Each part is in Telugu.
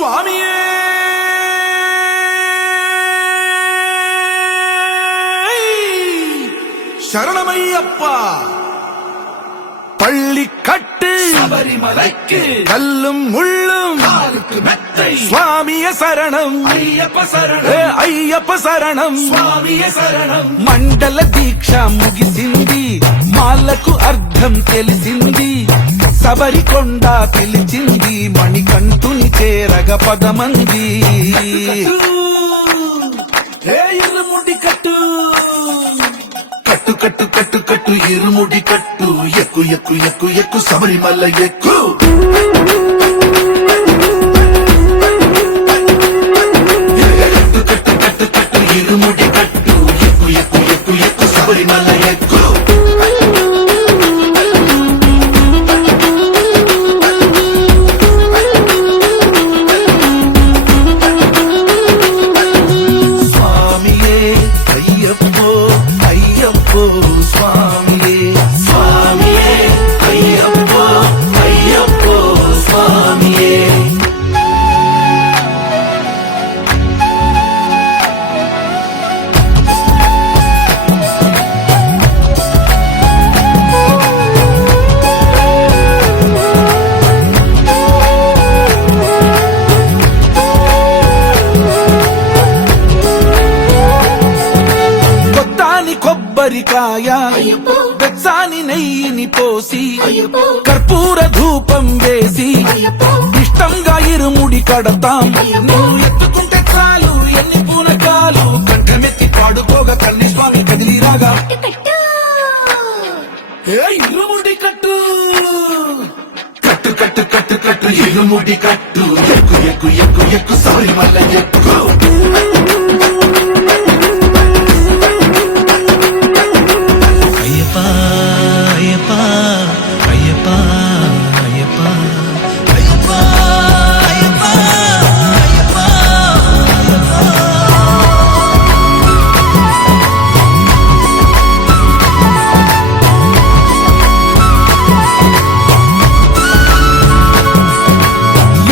స్వామియే శరణమయ్యప్ప பள்ளிக்கட்டு சபரிமலைக்கு கல்லும் முள்ளும் காலுக்கு மெத்தை சுவாமிய சரணம் ஐயப்ப சரணம் అయ్యప్ప శరణం స్వామియ శరణం మండల దీక్ష ముగిసింది మాలకు అర్థం తెలిసింది శబరికొండ పిలిచింది మణికంఠుని చేరగ పదమంది ఇరుముడి కట్టు కట్టు కట్టు కట్టు కట్టు ఇరుముడి కట్టు ఎక్కు ఎక్కు ఎక్కు ఎక్కు శబరిమల ఎక్కు కట్టు కట్టు కట్టు కట్టు ఇరుముడి కట్టు ఎక్కు ఎక్కు ఎక్కు ఎక్కు శబరిమల ఎక్కు స్వామియే అయ్యప్పో అయ్యప్పో స్వామియే స్వామియే అయ్యప్పో అయ్యప్పో స్వామియే కొత్తాని కొబ్బరికాయ అయ్యప్పో వెచ్చాని నెయ్యిని పోసి అయ్యప్పో కర్పూర ధూపం వేసి అయ్యప్పో ఇష్టంగా ఇరుముడి కడతాం నువ్వు ఎత్తుకుంటే చాలు ఎన్ని పూనకాలు కంఠమెత్తి పాడుకోగా కల్లి స్వామి కదిలిరాగా ఇరుముడి కట్టు కట్టు కట్టు కట్టు కట్టు ఇరుముడి కట్టు ఎక్కు ఎక్కు ఎక్కు ఎక్కు శబరిమల ఎక్కు అయ్యప్ప అయ్యప్ప అయ్యప్ప అయ్యప్ప అయ్యప్ప అయ్యప్ప అయ్యప్ప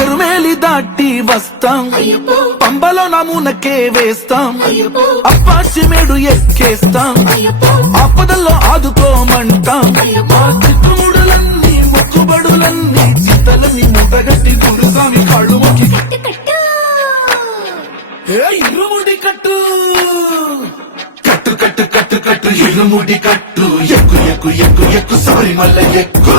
ఎరుమేలి దాటి వస్తాం అయ్యప్పో పంబలో నమూనకే వేస్తాం అయ్యప్పో అప్పాచిమేడు ఎక్కేస్తాం అయ్యప్పో ఆపదల్లో ఆదుకోమంటాం మా చిక్కుముడులన్నీ మొక్కుబడులన్నీ చింతలన్నీ మూటగట్టి గురుస్వామి కాళ్ళు మొక్కి ఇరుముడి కట్టు కట్టు కట్టు కట్టు కట్టు ఇరుముడి కట్టు ఎక్కు ఎక్కు ఎక్కు ఎక్కు శబరిమల ఎక్కు